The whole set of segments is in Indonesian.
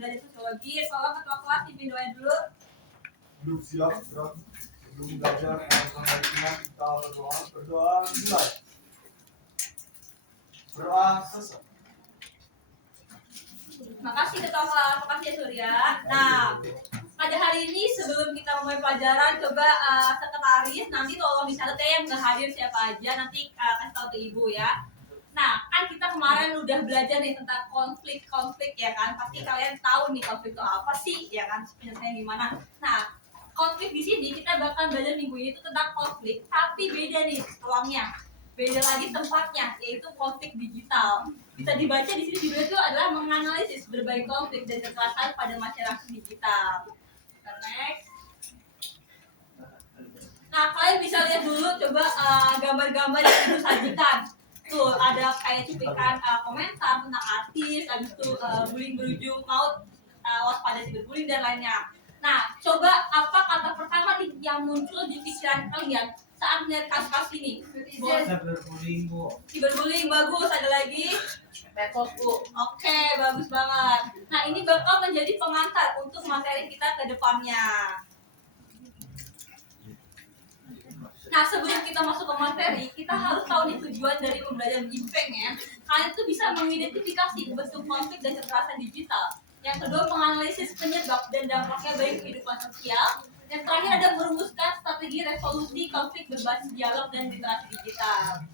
belajar sosiologi. Tolong ketua kelas dipimpin doa dulu. Duduk siap, gerak. Sebelum belajar, selanjutnya kita berdoa. Berdoa mulai. Berdoa selesai. Makasih ketua kelas, makasih ya Surya. Nah, pada hari ini sebelum kita mulai pelajaran, coba sekretaris nanti tolong dicatat ya yang nggak hadir siapa aja, nanti kasih tahu ke ibu ya. Nah, kan kita kemarin udah belajar nih tentang konflik ya kan. Pasti kalian tahu nih konflik itu apa sih ya kan, penyelesaiannya gimana. Nah, konflik di sini kita bakal belajar minggu ini itu tentang konflik, tapi beda nih ruangnya. Beda lagi tempatnya, yaitu konflik digital. Bisa dibaca di sini judulnya itu adalah menganalisis berbagai konflik dan kekerasan pada masyarakat digital. Next. Nah, kalian bisa lihat dulu coba gambar-gambar yang ibu sajikan. Tuh, ada kayak cuplikan komentar tentang artis, habis itu bullying berujung maut, waspada cyberbullying dan lainnya. Nah, coba apa kata pertama nih yang muncul di pikiran kalian saat melihat kasus-kasus ini? Cyberbullying, Bu. Cyberbullying, bagus. Ada lagi? Medsos, Bu. Oke, bagus banget. Nah, ini bakal menjadi pengantar untuk materi kita ke depannya. Nah, sebelum kita masuk ke materi, kita harus tahu nih tujuan dari pembelajaran IPENG ya. Kalian tuh bisa mengidentifikasi bentuk konflik dan kekerasan digital. Yang kedua, menganalisis penyebab dan dampaknya bagi kehidupan sosial. Yang terakhir ada merumuskan strategi resolusi konflik berbasis dialog dan literasi digital.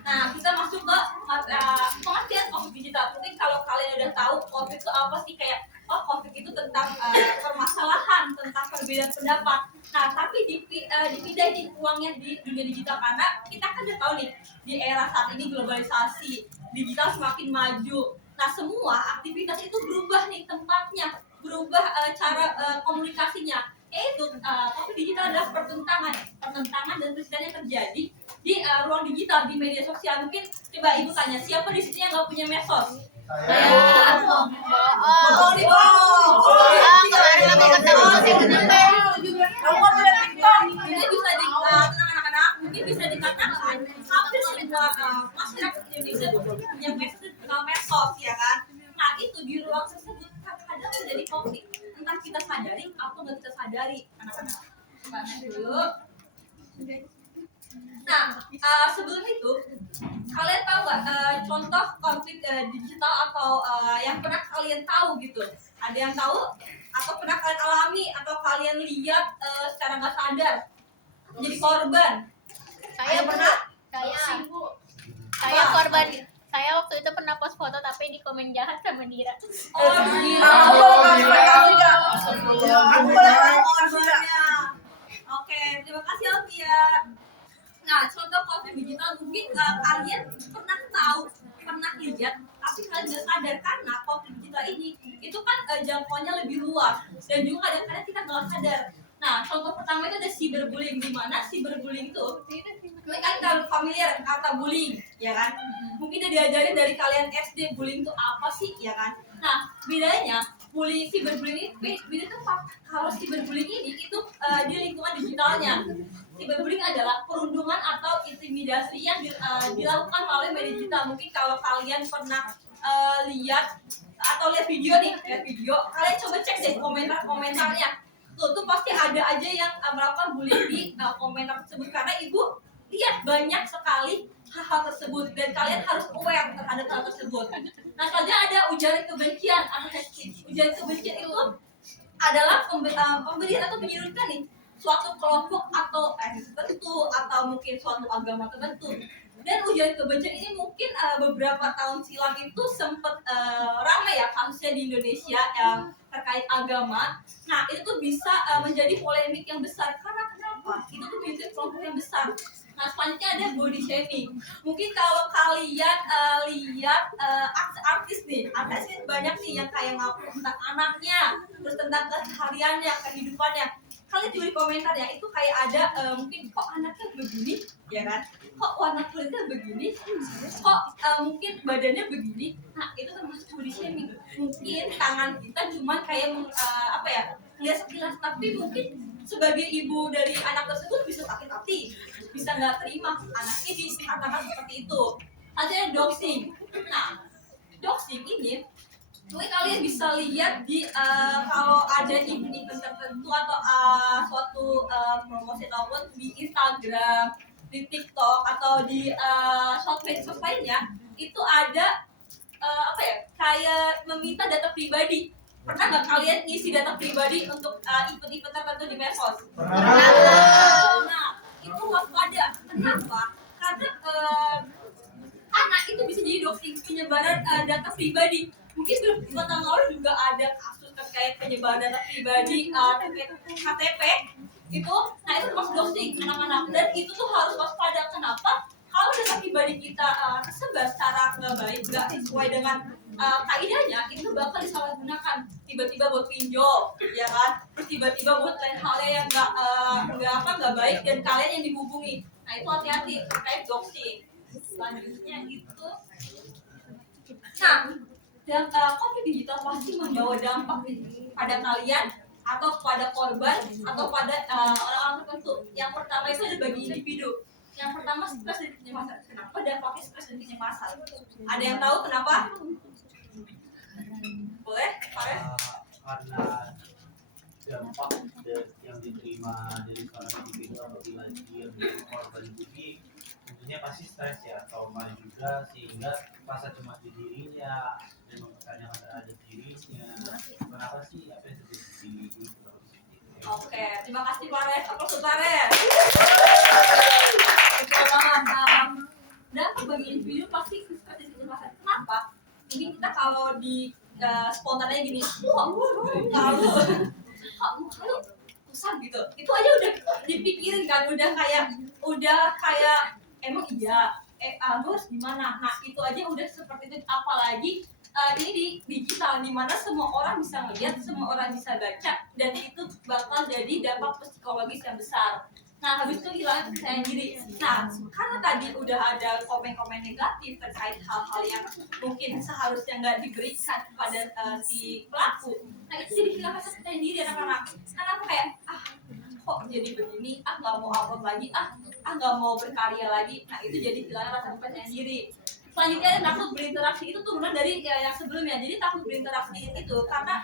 Nah, kita masuk ke pengertian konflik digital. Mungkin kalau kalian udah tahu konflik itu apa sih, kayak konflik itu tentang permasalahan, tentang perbedaan pendapat. Nah, tapi dipindahin uangnya di dunia digital karena kita kan udah tahu nih di era saat ini globalisasi, digital semakin maju. Nah, semua aktivitas itu berubah nih tempatnya, berubah cara komunikasinya. Yaitu konflik digital adalah pertentangan dan perselisihan yang terjadi di ruang digital, di media sosial. Mungkin coba ibu tanya, siapa di sini yang nggak punya medsos? Mungkin bisa dikatakan hampir semua masyarakat Indonesia punya medsos ya kan. Nah, itu di ruang tersebut kadang menjadi konflik, entah kita sadari atau nggak kita sadari. Anak-anak coba dulu. Nah, sebelum itu kalian tahu nggak contoh konflik digital atau yang pernah kalian tahu gitu? Ada yang tahu atau pernah kalian alami atau kalian lihat secara nggak sadar menjadi korban? Saya pernah? Saya korban. Saya waktu itu pernah post foto tapi di komen jahat sama Dira. Oh, Dira. Oke, terima kasih Alvia. Nah, contoh konflik digital mungkin kalian pernah tahu, pernah lihat, tapi kalian nggak sadar karena konflik digital ini itu kan jangkauannya lebih luas dan juga kadang-kadang kita nggak sadar. Nah, contoh pertama itu ada cyberbullying, di mana cyberbullying itu kan kalau familiar kata bullying, ya kan? Mungkin udah diajarin dari kalian SD bullying itu apa sih, ya kan? Nah, bedanya cyberbullying ini beda tempat. Kalau cyberbullying ini itu di lingkungan digitalnya. Cyberbullying adalah perundungan atau intimidasi yang dilakukan melalui media digital. Mungkin kalau kalian pernah lihat atau lihat video, kalian coba cek deh komentarnya. Tuh pasti ada aja yang melakukan bullying di komentar tersebut karena ibu lihat banyak sekali hal-hal tersebut dan kalian harus aware terhadap hal tersebut. Nah, selanjutnya ada ujaran kebencian atau hate speech. Ujaran kebencian itu adalah pemberian atau menyudutkan nih suatu kelompok atau tertentu atau mungkin suatu agama tertentu. Dan ujaran kebencian ini mungkin beberapa tahun silam itu sempat ramai ya kasusnya di Indonesia yang terkait agama. Nah, itu tuh bisa menjadi polemik yang besar karena kenapa? Itu tuh menjadi kelompok yang besar. Nah, selanjutnya ada body shaming. Mungkin kalau kalian lihat artis nih, artis banyak nih yang kayak ngaku tentang anaknya, terus tentang kesehariannya, kehidupannya. Kalian juga di komentar ya, itu kayak ada mungkin kok anaknya begini, ya kan? Kok warna kulitnya begini, kok mungkin badannya begini. Nah, itu termasuk body shaming. Mungkin tangan kita cuma kayak lihat sekilas, tapi mungkin sebagai ibu dari anak tersebut bisa sakit hati, bisa nggak terima anaknya dikatakan seperti itu. Ada doxing. Nah, doxing ini mungkin kalian bisa lihat di kalau ada event-event tertentu atau suatu promosi ataupun di Instagram, di TikTok atau di short medsos lainnya itu ada apa ya kayak meminta data pribadi. Pernah nggak kalian ngisi data pribadi untuk event-event tertentu di medsos? Nah itu waspada. Kenapa? Karena itu bisa jadi doxing, penyebaran data pribadi. Mungkin beberapa tahun lalu juga ada kasus terkait penyebaran data pribadi terkait KTP itu. Nah itu termasuk doxing anak-anak dan itu tuh harus waspada. Kenapa? Kalau data pribadi kita tersebar secara nggak baik, nggak sesuai dengan kaidahnya, itu bakal disalahgunakan. Tiba-tiba buat pinjol, ya kan? Terus tiba-tiba buat lain hal yang nggak baik dan kalian yang dihubungi. Nah itu hati-hati terkait doxing. Selanjutnya itu, nah, dan COVID digital pasti membawa dampak pada kalian atau pada korban atau pada orang-orang tertentu. Yang pertama itu ada bagi individu. Yang pertama stres dan kecemasan. Kenapa dampaknya stres dan kecemasan? Ada yang tahu kenapa? Boleh, Fares? Karena dampak yang diterima dari seorang individu apabila dia menjadi korban bullying tentunya pasti stres ya, trauma juga, sehingga rasa cemas di dirinya dan mempertanyakan terhadap dirinya kenapa sih apa yang terjadi di Oke, terima kasih Fares. Aplaus untuk Fares. Betul banget. Dampak bagi individu pasti stres dan kecemasan. Kenapa? Ini kita kalau di spontannya gini, kalau pusat gitu, itu aja udah dipikirin kan, udah kayak emang iya, gue harus gimana? Nah itu aja udah seperti itu, apalagi ini di digital, dimana semua orang bisa ngeliat, semua orang bisa baca, dan itu bakal jadi dampak psikologis yang besar. Nah habis itu hilang kepercayaan diri. Nah karena tadi udah ada komen-komen negatif terkait hal-hal yang mungkin seharusnya nggak diberikan kepada si pelaku, nah itu jadi hilang kepercayaan diri anak-anak. Kenapa kayak kok jadi begini, nggak mau upload lagi, nggak mau berkarya lagi. Nah itu jadi hilang rasa kepercayaan diri. Selanjutnya takut berinteraksi, itu turunan dari yang sebelumnya. Jadi takut berinteraksi itu karena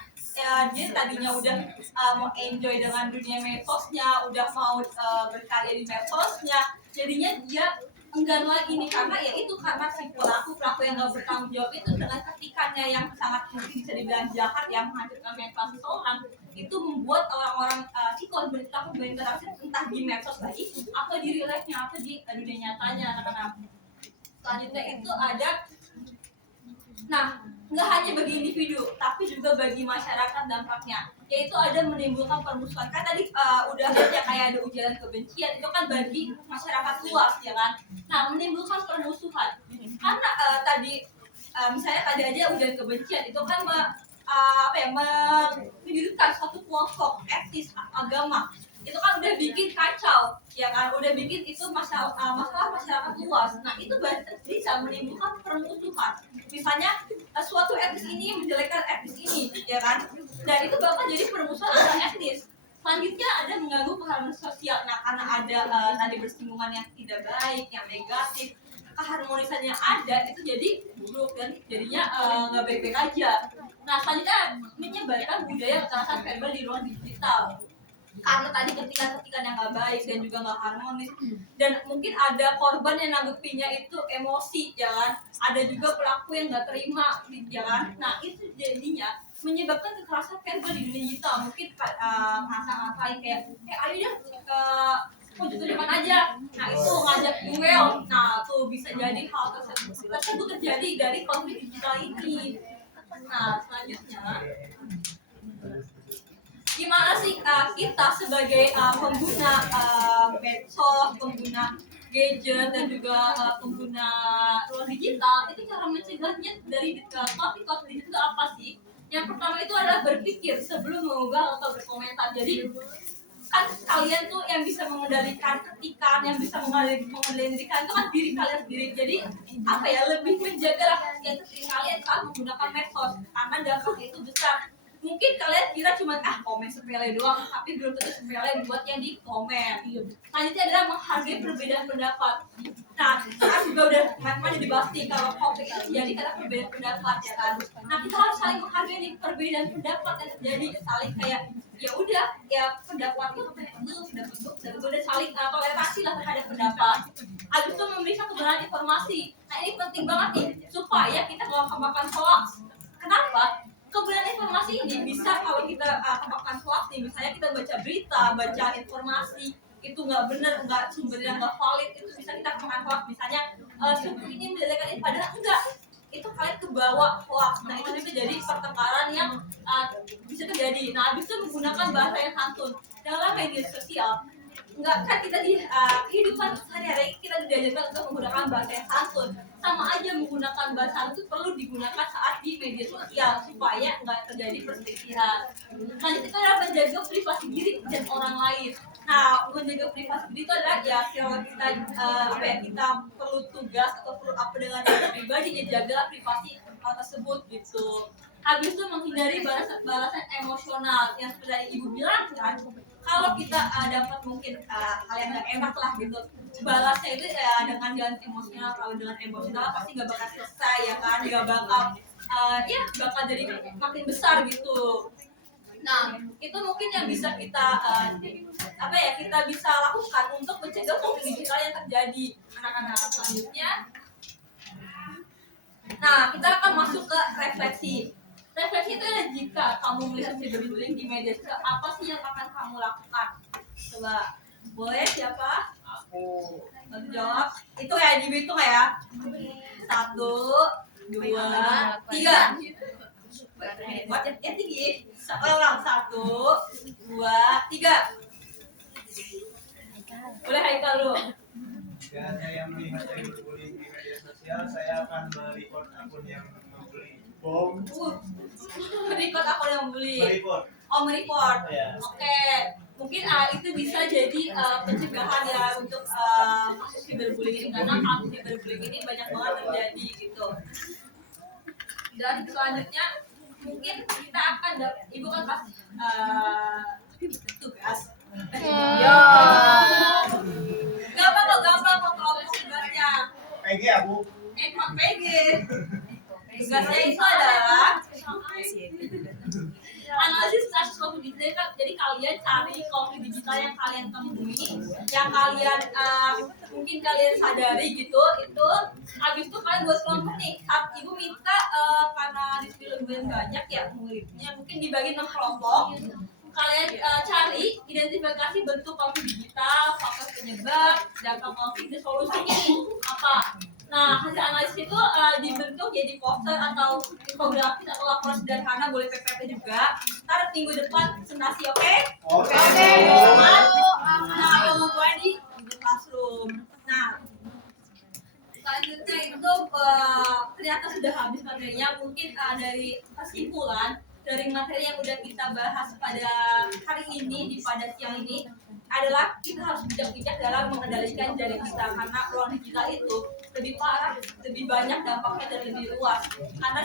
dia tadinya udah mau enjoy dengan dunia medsosnya, udah mau berkarya di medsosnya, jadinya dia enggan lagi nih karena ya itu karena si pelaku yang nggak bertanggung jawab itu dengan ketikannya yang sangat mungkin bisa dibilang jahat yang menghancurkan mental seseorang, itu membuat orang-orang si korban takut berinteraksi entah di medsos lagi atau di real life-nya atau di dunia nyatanya anak-anak. Selanjutnya itu ada, nah nggak hanya bagi individu tapi juga bagi masyarakat dampaknya, yaitu ada menimbulkan permusuhan. Kan tadi udah ya kayak ada ujaran kebencian, itu kan bagi masyarakat luas ya kan. Nah menimbulkan permusuhan karena tadi misalnya tadi aja ujaran kebencian itu kan menyudutkan suatu kelompok etnis agama, itu kan udah bikin kacau ya kan, udah bikin itu masalah masyarakat luas. Nah itu bisa menimbulkan permusuhan. Misalnya suatu etnis ini menjelekkan etnis ini ya kan, dan itu bakal jadi permusuhan antar etnis. Selanjutnya ada mengganggu keharmonisan sosial. Nah karena ada tadi bersinggungan yang tidak baik, yang negatif, keharmonisannya ada itu jadi buruk dan jadinya nggak baik-baik aja. Nah selanjutnya menyebarkan budaya kekerasan verbal di ruang digital. Karena tadi ketikan yang nggak baik dan juga nggak harmonis, dan mungkin ada korban yang nanggepinnya itu emosi ya kan, ada juga pelaku yang nggak terima ya kan. Nah itu jadinya menyebabkan kekerasan verbal di dunia digital. Mungkin ngata-ngatain kayak ayo deh ke tunjuk-tunjukkan aja, nah itu ngajak duel. Nah tuh bisa jadi hal tersebut terjadi dari konflik digital ini. Nah selanjutnya, gimana sih kita sebagai pengguna medsos, pengguna gadget dan juga pengguna ruang digital itu cara mencegahnya dari konflik itu apa sih? Yang pertama itu adalah berpikir sebelum mengunggah atau berkomentar. Jadi kan kalian tuh yang bisa mengendalikan ketikan, yang bisa mengendalikan itu kan diri kalian sendiri. Jadi lebih menjaga yang kalian saat menggunakan medsos karena dampaknya itu besar. Mungkin kalian kira cuma komen sepele doang, tapi belum tentu sepele buat yang di komen. Selanjutnya adalah menghargai perbedaan pendapat. Nah, sekarang juga udah tadi dibahas nih kalau konflik itu terjadi karena perbedaan pendapat ya kan. Nah kita harus saling menghargai nih perbedaan pendapat yang terjadi, saling kayak ya udah ya pendapat itu dan udah saling toleransi lah terhadap pendapat. Habis itu memeriksa kebenaran informasi. Nah ini penting banget nih supaya kita nggak kemakan hoax. Kenapa? Kebenaran informasi ini bisa kalau kita kemakan hoax nih, misalnya kita baca berita, baca informasi itu nggak benar, nggak sumbernya nggak valid, itu bisa kita kemakan hoax. Misalnya suku ini menjadikan ini padahal enggak, itu kalian kebawa hoax. Nah itu bisa jadi pertengkaran yang bisa terjadi. Nah habis itu menggunakan bahasa yang santun dalam media sosial. Enggak kan kita di kehidupan sehari-hari kita diajarkan untuk menggunakan bahasa yang santun. Sama aja menggunakan bahasa itu perlu digunakan saat di media sosial supaya enggak terjadi perselisihan. Nah itu adalah menjaga privasi diri dan orang lain. Nah menjaga privasi diri itu adalah ya kalau kita kita perlu tugas atau perlu apa dengan data pribadi ya jagalah privasi tersebut gitu. Habis itu menghindari balasan emosional yang seperti ibu bilang kan, kalau kita dapat mungkin kalian nggak enak lah gitu, balasnya itu ya dengan jalan emosional. Kalau dengan emosional pasti nggak bakal selesai ya kan, nggak bakal bakal jadi makin besar gitu. Nah itu mungkin yang bisa kita kita bisa lakukan untuk mencegah konflik digital yang terjadi. Anak-anak selanjutnya, nah kita akan masuk ke refleksi. Refleksi itu adalah jika kamu melihat cyberbullying di media sosial, apa sih yang akan kamu lakukan? Coba, boleh siapa? Aku Jawab. Itu ya dihitung ya. 1, 2, 3. Buat yang tinggi. Ulang 1, 2, 3. Boleh Haikal lu. jika saya melihat cyberbullying di media sosial, saya akan mereport akun yang membuli. Bom. Mereport apa yang bully? Mereport. Oh mereport. Ya. Oke. Mungkin itu bisa jadi pencegahan ya untuk kasus cyberbullying ini, karena kasus cyberbullying ini banyak banget terjadi gitu. Dan selanjutnya mungkin kita akan ibu kan kasih tugas. Gampang kok kelompok tugasnya. PG aku. PG. Tugasnya itu adalah analisis kasus konflik digital. Jadi kalian cari konflik digital yang kalian temui, yang kalian mungkin kalian sadari gitu. Itu habis itu kalian buat kelompok nih. Ibu minta karena di sini lebih banyak ya muridnya, mungkin dibagi 6 kelompok. Kalian cari identifikasi bentuk konflik digital, faktor penyebab, dampak konflik, dan solusinya apa. Nah, hasil analisis itu dibentuk jadi poster atau infografis atau laporan sederhana, boleh PPT juga. Ntar minggu depan presentasi, oke? Oke. Nah, pengumpulan di Google Classroom. Nah, selanjutnya itu ternyata sudah habis materinya. Mungkin dari kesimpulan dari materi yang udah kita bahas pada hari ini pada siang ini adalah kita harus bijak-bijak dalam mengendalikan jari kita, karena ruang digital itu lebih parah, lebih banyak dampaknya dan lebih luas. Karena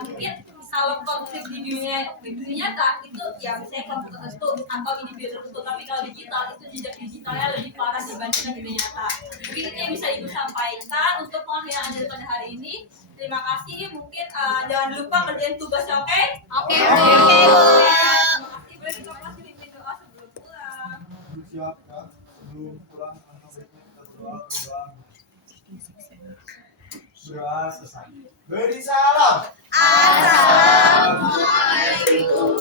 mungkin kalau konflik di dunia nyata itu ya misalnya kelompok tertentu atau individu tertentu, tapi kalau digital itu jejak digitalnya lebih parah dibandingkan dunia nyata. Mungkin itu yang bisa ibu sampaikan untuk pengakhiran acara pada hari ini. Terima kasih. Mungkin jangan lupa kerjain tugasnya, oke? Oke. Terima kasih. Boleh kita kasih pimpin doa sebelum pulang. Siap ya. Sebelum pulang anak baiknya kita berdoa. Berdoa selesai. Beri salam. Assalamualaikum.